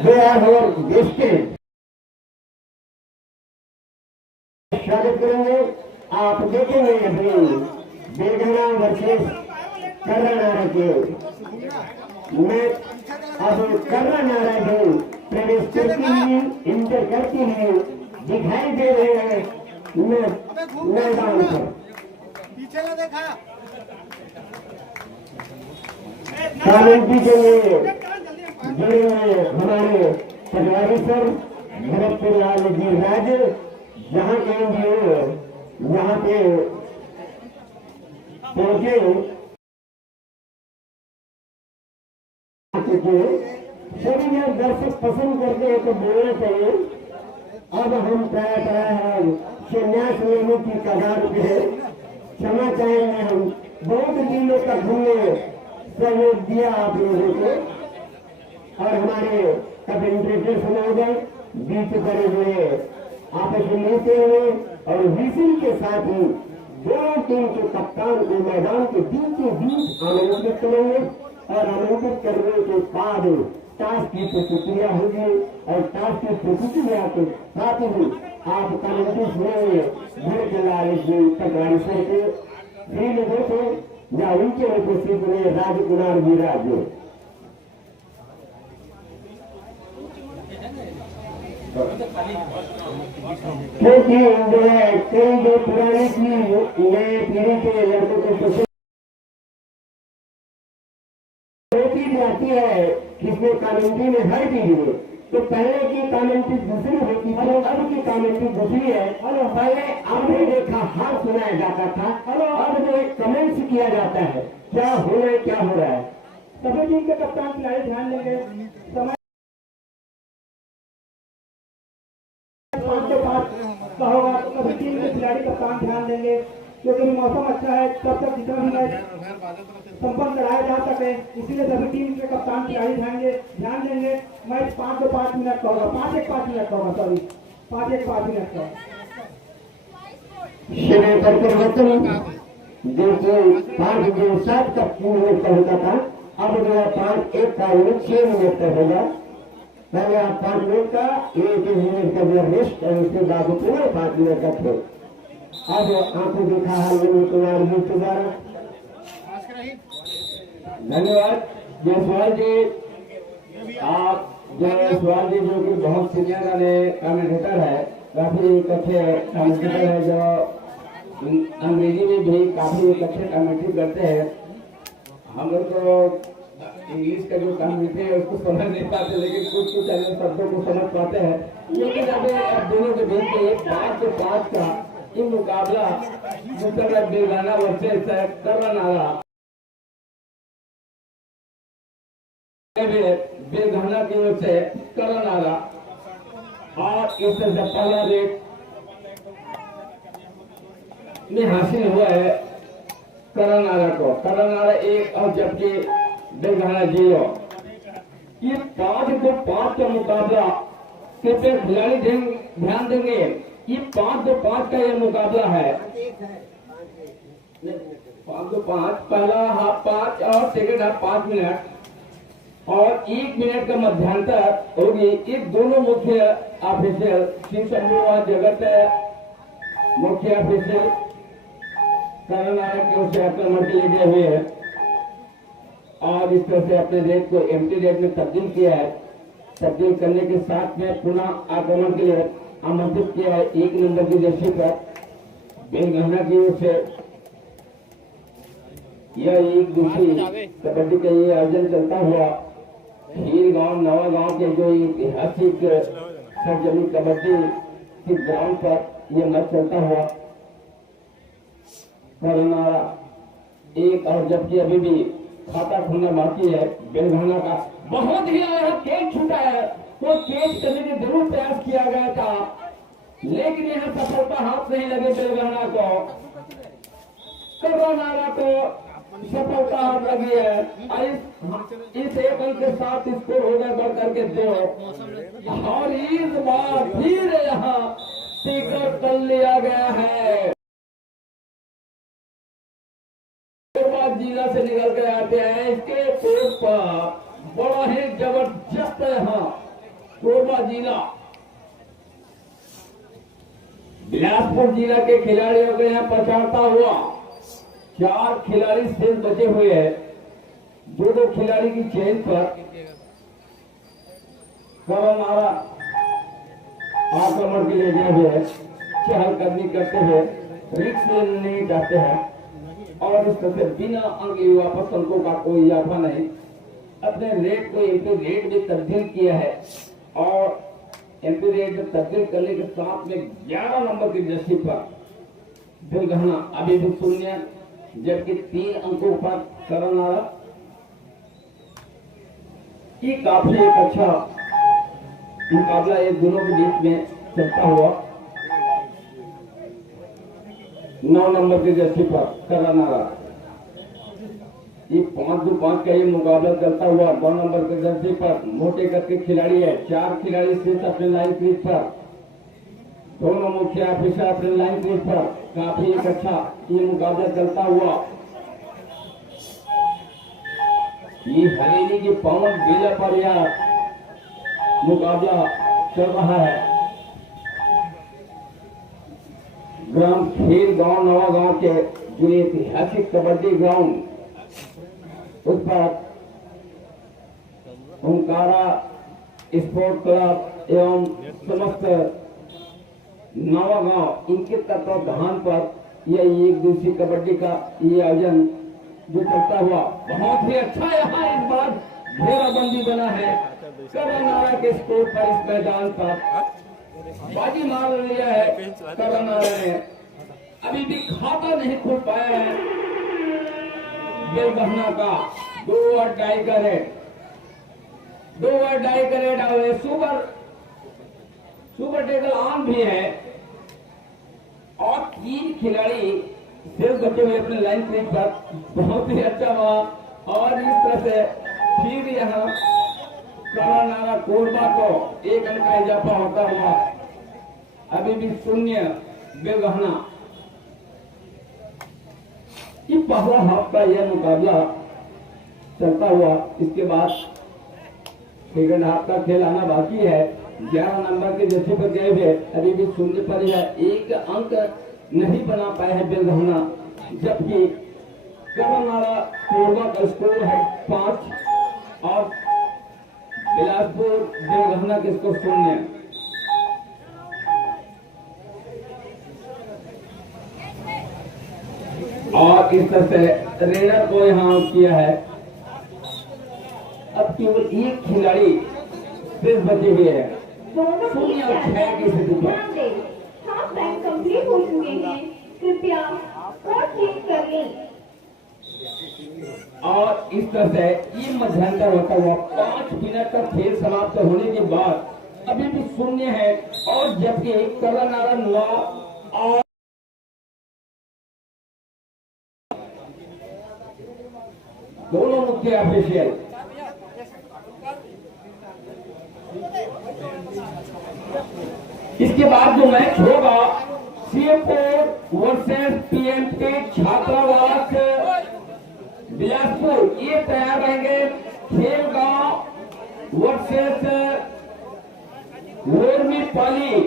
वे are और gazetted स्वागत करेंगे। आप देखेंगे अभी बेलगंगा वर्सेस कर्रा नारा के मैं अब कर्रा नारा जो प्रवेश करती हुई इंटर करती हुई दिखाई दे रहे हैं मैदान पर। पीछे ना देखा कानूनी के लिए जुड़े हुए हमारे पटवारी सर भरतपुर लाल जी राज यहाँ के यहाँ पे पहुंचे सभी यह दर्शक पसंद करते हैं तो बोलना चाहिए। अब हम प्राय संन्यास लेने की कगार पे है। क्षमा चाहेंगे हम बहुत दिनों तक हमने सहयोग दिया आप लोगों को और हमारे कमेंटेटर महोदय बीच करे हुए आपस में मिलते हुए और विसिल के साथ ही दोनों टीम के कप्तान को मैदान के बीचों बीच आमंत्रित करेंगे और आमंत्रित करने के बाद टास्क की प्रतिक्रिया होगी और टास्क की प्रतिक्रिया के साथ ही आप कमेंट्री सुनेंगे घर के लाल जी पटवारी सर के श्री लोगों से या उनके उपस्थित हुए राजकुमार विराज क्योंकि जो है कई जो पुरानी की नए पीढ़ी के लड़कों को चीज आती है जिसमें कमेंट्री में हर चीज में तो पहले की कमेंट्री दूसरी होती थी अब की कमेंट्री दूसरी है। पहले आपने देखा हार सुनाया जाता था अब जो कमेंट्स किया जाता है क्या हो रहा है क्या हो रहा है। सभी टीम के कप्तान खिलाड़ी ध्यान देंगे। समय 5 से 5 का होगा तो सभी टीम के खिलाड़ी कप्तान ध्यान देंगे क्योंकि मौसम अच्छा है तब तक जितना भी मैच संपन्न कराया जा सके इसीलिए सभी टीम के कप्तान खिलाड़ी ध्यान देंगे। मैच 5 से 5 मिनट का होगा 5 से 5 मिनट का होगा सॉरी 5 से 5 मिनट का देखिए 5 जो 7 का 3 मिनट का होता था अब जो है 5 1 का मिनट 6 मिनट का होगा। पहले आप 5 मिनट का 1 मिनट का जो रेस्ट और उसके बाद पूरे 5 मिनट का खेल। अब आपको देखा है कुमार जी दोबारा धन्यवाद जयसवाल जी। आप जयसवाल जी जो कि बहुत सीनियर कमेंटेटर है काफी अच्छे कमेंटेटर है जो अंग्रेजी में भी काफी अच्छे कमेंट्री करते हैं। हम लोग तो इंग्लिश का जो कमेंट्री है उसको समझ नहीं पाते लेकिन कुछ कुछ अन्य शब्दों को समझ पाते हैं। लेकिन अब दोनों के बीच में 5 से 5 का ये मुकाबला बेलगाना वर्सेस कर्रा नारा बेलगाना की ओर से कर्रा नारा और इससे पहला रेट में हासिल हुआ है कर्रा नारा को। कर्रा नारा 1 और जबकि बेलगाना 0। ये 5 को 5 का मुकाबला कृपया खिलाड़ी ध्यान देंगे। ये 5 से 5 का ये मुकाबला है 5 से 5 पहला हाफ 5 और सेकंड हाफ 5 मिनट और 1 मिनट का मध्यांतर होगी। इस दोनों मुख्य ऑफिशियल श्री समूह जगत मुख्य ऑफिशियल कर्रा नारा की ओर से आक्रमण के लिए गए हुए हैं और इस तरह से अपने रेट को एम्प्टी रेट में तब्दील किया है। तब्दील करने के साथ में पुनः आक्रमण के लिए आमंत्रित किया है 1 नंबर की जर्सी पर बेलगाना की ओर से। यह एक दूसरी कबड्डी का ये आयोजन चलता हुआ हीर गांव नवा गांव के जो ऐतिहासिक सरजमी कबड्डी के ग्राउंड पर यह मैच चलता हुआ कर्रा नारा 1 और जबकि अभी भी खाता खुलना बाकी है बेलगाना का। बहुत ही केच छूटा है तो केच करने के जरूर प्रयास किया गया था लेकिन यहाँ सफलता हाथ नहीं लगे बेलगाना को। कर्रा नारा को सफलता हाथ लगी है। इस 1 अंक के साथ स्कोर हो गया बढ़ करके 2 और इस बार फिर यहाँ टिकट कर लिया गया है। जिला से निकल के आते हैं इसके पेट पर बड़ा ही जबरदस्त यहाँ कोरबा जिला बिलासपुर जिला के खिलाड़ियों को यहाँ पछाड़ता हुआ 4 खिलाड़ी शेष बचे हुए हैं। दो खिलाड़ी की चेन पर करनारा आक्रमण के लिए गए हुए चहलकदमी करते हुए रिक्स लेने नहीं चाहते हैं और इस तरह से बिना अंक वापस अंकों का कोई इजाफा नहीं, अपने रेट को एमपी रेट में तब्दील किया है और एमपी रेट में तब्दील करने के साथ में 11 नंबर की जर्सी पर दिलगहना अभी भी शून्य, जबकि 3 अंकों पर करनारा। ये काफी एक अच्छा मुकाबला एक दोनों के बीच में चलता हुआ 9 नंबर की जर्सी पर करनारा। ये 5-2-5 का ये मुकाबला चलता हुआ 2 नंबर की जर्सी पर मोटे कद के खिलाड़ी है। 4 खिलाड़ी शेष अपने लाइन क्रीज पर, दोनों मुख्य ऑफिसर अपने लाइन क्रीज पर। काफी एक अच्छा ये मुकाबला चलता हुआ ये हवेली के पवन बेला पर यह मुकाबला चल रहा है। ग्राम खेल गांव नवा गांव के जो ऐतिहासिक कबड्डी ग्राउंड उस पर ओंकारा स्पोर्ट क्लब एवं समस्त नवा गांव इनके तत्वाधान पर यह एक दिवसीय कबड्डी का ये आयोजन जो चलता हुआ बहुत ही अच्छा यहाँ इस बार घेराबंदी बना है। करनारा के स्कोर पर इस मैदान पर बाजी मार लिया है करनारा ने, अभी भी खाता नहीं खुल पाया है दिलगहना का। 2 और डाई का रेट, 2 और डाई का रेट आवे। सुपर टेकल ऑन भी है और 3 खिलाड़ी सिर्फ बचे हुए अपने लाइन क्रीज पर। बहुत ही अच्छा हुआ और इस तरह से फिर यहाँ करनारा कोरबा को 1 अंक का इजाफा होता हुआ अभी भी शून्य दिलगहना। ये पहला हाफ का यह मुकाबला चलता हुआ, इसके बाद सेकंड हाफ का खेल आना बाकी है। 11 नंबर के जैसे पर गए हुए अभी भी शून्य पर है, 1 अंक नहीं बना पाए हैं दिलगहना, जबकि करनारा कोरबा का स्कोर है 5 और बिलासपुर दिलगहना के स्कोर 0। और इस तरह से रेडर को यहाँ आउट किया है। अब केवल 1 खिलाड़ी शेष बचे हुए हैं। 0 और 6 की स्थिति पर हाफ टाइम कंप्लीट हो चुके हैं, कृपया स्कोर चेक कर लें। और इस तरह से ये मध्यांतर होता हुआ 5 मिनट का खेल समाप्त होने के बाद अभी भी 0 है और जबकि करनारा 9 और दोनों मुख्य ऑफिशियल इसके बाद जो मैच होगा सीएफओ वर्सेस पीएमके छात्रावास बिलासपुर, ये तैयार रहेंगे। खेल गांव वर्सेस रोरमी पाली,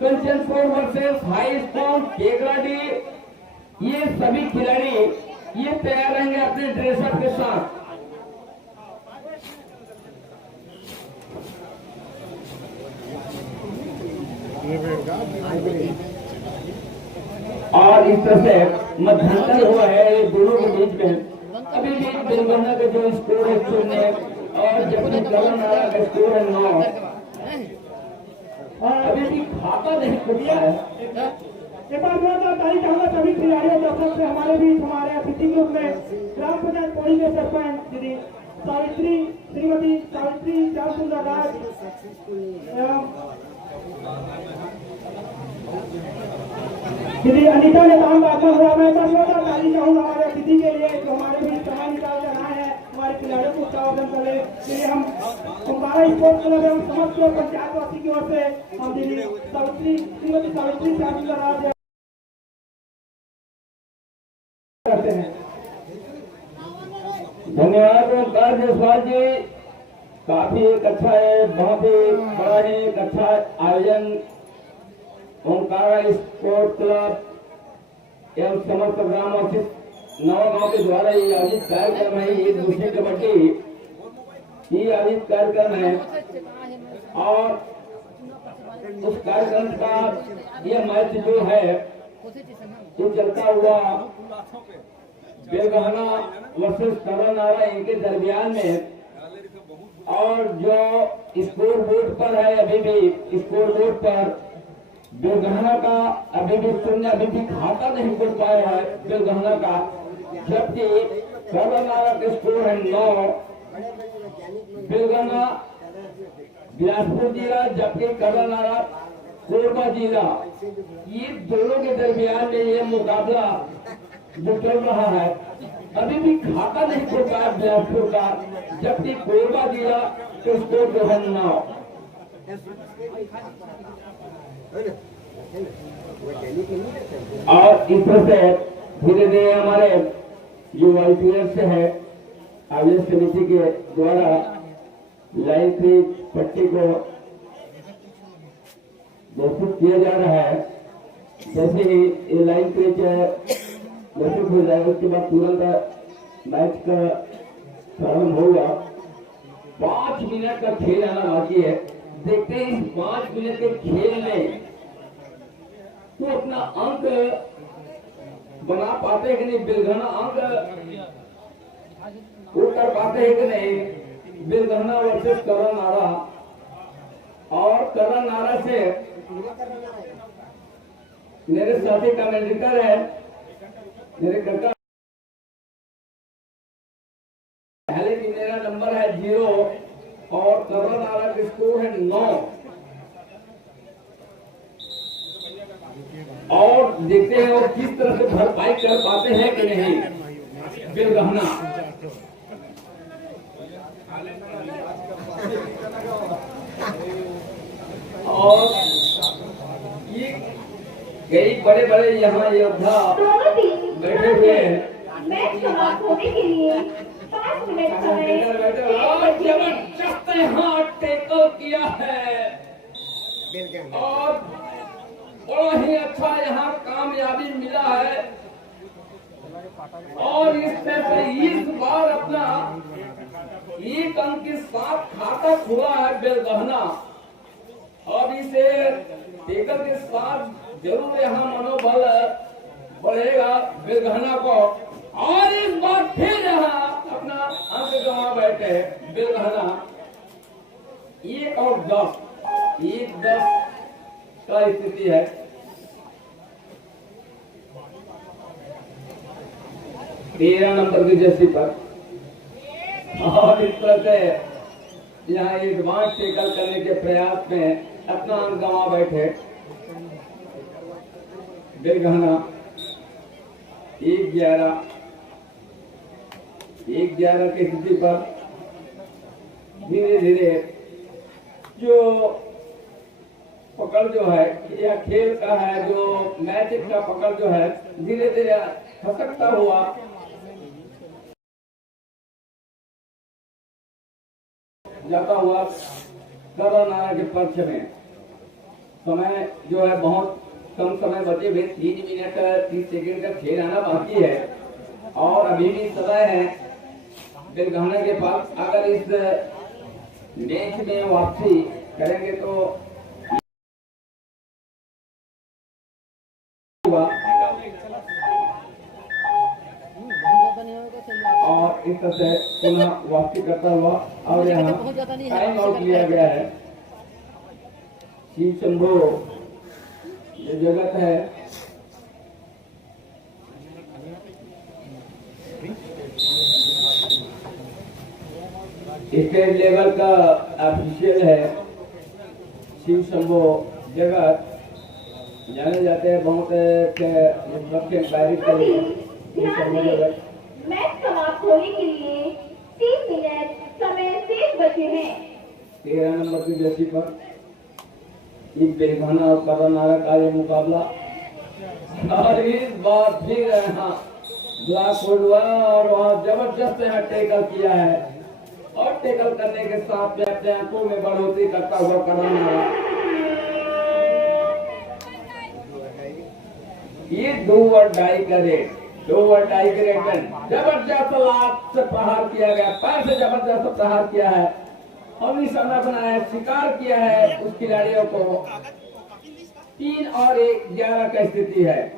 कंचनपुर वर्सेस हाई स्कूल केगराडी, ये सभी खिलाड़ी ये तैयार रहेंगे अपने ड्रेसअप के साथ। और इस तरह से मध्यांतर हुआ है ये दोनों के बीच में। अभी भी दिलगहना का जो स्कोर है 0 और जबकि करनारा का स्कोर है 9। अभी भी खाता नहीं खुला है। एक बार मैं तारीफ चाहूंगा सभी खिलाड़ियों दर्शक से हमारे बीच हमारे अतिथि ग्रुप में ग्राम पंचायत पौड़ी के सरपंच दीदी श्रीमती सावित्री श्याम सुंदर राज एवं दीदी अनिता ने काम बात हुआ। मैं बस तारीफ चाहूंगा हमारे अतिथि के लिए जो हमारे बीच समय निकाल कर आए हैं, हमारे खिलाड़ियों को उत्साहवर्धन करे के लिए हम हमारा स्पोर्ट्स क्लब एवं समस्त पंचायतवासी की ओर से हम दीदी श्रीमती सावित्री श्याम सुंदर राज करते हैं। धन्यवाद ओंकार जायसवाल जी। काफी एक अच्छा है, बहुत ही बड़ा है, एक अच्छा आयोजन ओंकारा स्पोर्ट क्लब एवं समस्त ग्रामवासी नवागांव के द्वारा ये आयोजित कार्यक्रम है। ये दूसरी कबड्डी ये आयोजित कार्यक्रम है और उस कार्यक्रम का यह मैच जो है ये चलता हुआ बेलगहना वर्सेस करनारा इनके दरमियान में, और जो स्कोर बोर्ड पर है अभी भी स्कोर बोर्ड पर बेलगहना का अभी भी शून्य, अभी भी खाता नहीं खुल पाया है बेलगहना का, जबकि करनारा का स्कोर है 9। बेलगहना बिलासपुर जिला जबकि करनारा कोरबा जिला, ये दोनों के दरमियान में ये मुकाबला जो चल रहा है अभी भी खाता नहीं खुल पाया बिलासपुर का, जबकि कोरबा जिला का स्कोर जो है 9। और इस तरह से धीरे धीरे हमारे जो वाइस है आयोजन समिति के द्वारा लाइन की पट्टी को प्रस्तुत किया जा रहा है। जैसे ही ये लाइन पेज प्रस्तुत हो जाएगा उसके बाद तुरंत मैच का प्रारंभ होगा। 5 मिनट का खेल आना बाकी है। देखते हैं इस 5 मिनट के खेल में तो अपना अंक बना पाते हैं कि नहीं, बेलगहना अंक वो कर पाते हैं कि नहीं। बेलगहना वर्सेस करनारा, और करनारा से मेरे साथी कमेंटेटर है मेरे काका, पहले भी मेरा नंबर है 0 और करनारा का स्कोर है 9। और देखते हैं वो किस तरह से भरपाई कर पाते हैं कि नहीं बेलगहना। और ये कई बड़े बड़े यहाँ योद्धा बैठे हुए हैं। मैच समाप्त होने के लिए 5 मिनट समय जबरदस्त यहाँ टैकल किया है और बड़ा ही अच्छा यहाँ कामयाबी मिला है। और इस बार अपना 1 अंक के साथ खाता खुला है बेलगहना। अब इसे टेकल के साथ जरूर यहाँ मनोबल बढ़ेगा बेलगहना को। और इस बार फिर यहाँ अपना अंक गंवा बैठे बेलगहना। 1 और 10 का स्थिति है। तेरह नंबर की जर्सी पर और इस तरह से यहाँ एडवांस टेकल करने के प्रयास में अपना अंक गंवा बैठे बेलगहना। 1-11 की स्थिति पर धीरे धीरे जो पकड़ जो है या खेल का है, जो मैच का पकड़ जो है धीरे धीरे खसकता हुआ जाता हुआ करनारा के पक्ष में। समय जो है बहुत कम समय बचे हुए, 3 मिनट 30 सेकंड का खेल आना बाकी है और अभी भी समय है बेलगहना के पास। अगर इस मैच में वापसी करेंगे तो और इस तरह से पुनः वापसी करता हुआ और यहाँ टाइम आउट लिया गया है। शिव शंभो ये जगत है स्टेट लेवल का ऑफिशियल है। शिव शंभो जगत जाने जाते हैं बहुत मैच समाप्त होने के लिए 3 मिनट समय शेष बचे हैं। 13 नंबर की जर्सी पर एक बेलगहना और करनारा का ये मुकाबला। और इस बार फिर यहाँ ब्लॉक और वहाँ जबरदस्त यहाँ टेकल किया है और टेकल करने के साथ में अपने आंखों में बढ़ोतरी करता हुआ कदम नारा। ये 2 और डाई करे, 2 और डाई करे, जबरदस्त लात से प्रहार किया गया, पैर से जबरदस्त प्रहार किया है और निशाना बनाया, शिकार किया है उस खिलाड़ियों को। 3 और 1, 11 का स्थिति है।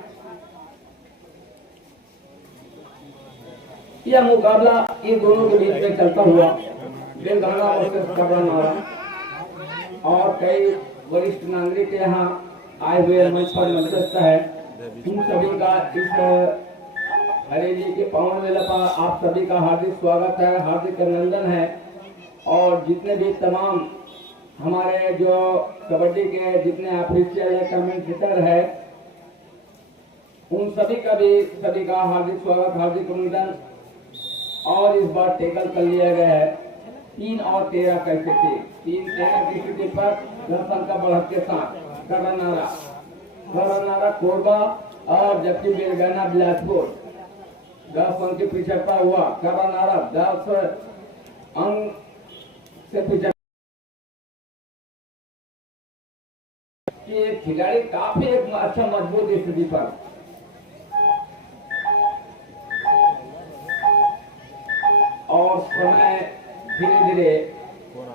यह मुकाबला इन दोनों के बीच में चलता हुआ बेलगाना वर्सेस कबरा नारा और कई वरिष्ठ नागरिक यहाँ आए हुए मंच पर मध्यस्थ है। इन सभी का इस हरेली के पावन मेला पर आप सभी का हार्दिक स्वागत है, हार्दिक अभिनंदन है। और जितने भी तमाम हमारे जो कबड्डी के जितने ऑफिशियल है, कमेंटेटर है, उन सभी का हार्दिक स्वागत, हार्दिक अभिनंदन। और इस बार टेकल कर लिया गया है 3 और 13 का स्थिति, 3-13 की स्थिति पर दर्शन का बढ़त के साथ करनारा कोरबा और जबकि बेलगाना बिलासपुर 10 अंक के पिछड़ता हुआ करनारा 10 अंक से पिछड़। ये खिलाड़ी काफी एक अच्छा मजबूत स्थिति पर और समय धीरे धीरे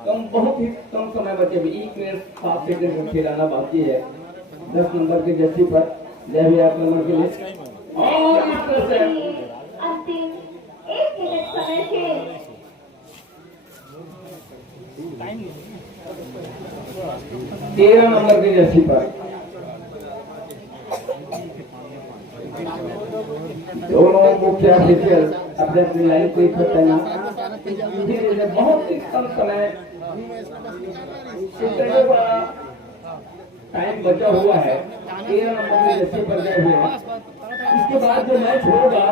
बहुत ही कम समय बचे, 1 मिनट 7 सेकंड खिलाना बाकी है 10 नंबर के जर्सी पर। ले 8 नंबर के लिए और इस तरह से अंतिम 1 मिनट समय शेष। 13 नंबर की जर्सी पर दोनों मुख्य ऑफिशियल अपने अपनी लाइन को इकट्ठा बहुत ही कम समय टाइम बचा हुआ है। 13 नंबर की जर्सी पर गए हुए हैं। इसके बाद जो मैच होगा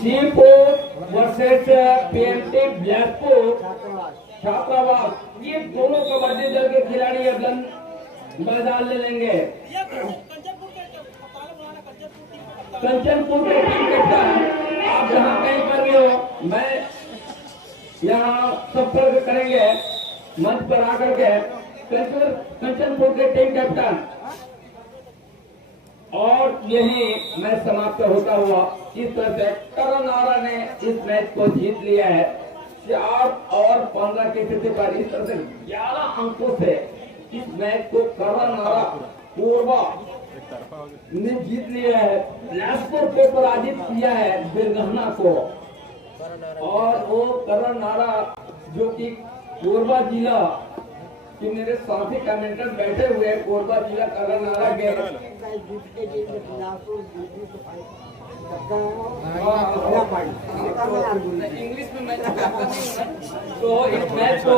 सीपोर्ट वर्सेस पीएमटी बिलासपुर छात्रावास, ये दोनों कबड्डी दल के खिलाड़ी अब मैदान ले लेंगे। कंचनपुर के टीम कैप्टन आप जहां कहीं पर भी हो, मैं यहाँ संपर्क करेंगे मंच पर आकर के। कंचनपुर के टीम कैप्टन और यही मैच समाप्त होता हुआ इस तरह से करनारा ने इस मैच को जीत लिया है 4 और 15 की स्थिति पर। इस तरह से 11 अंकों से इस मैच को करनारा कोरबा ने जीत लिया है। बिलासपुर को पराजित किया है बेलगाना को, और वो करनारा जो कि कोरबा जिला कि मेरे साथी कमेंटर बैठे हुए कोरबा जिला करनारा के इंग्लिश में मैच तो इस मैच को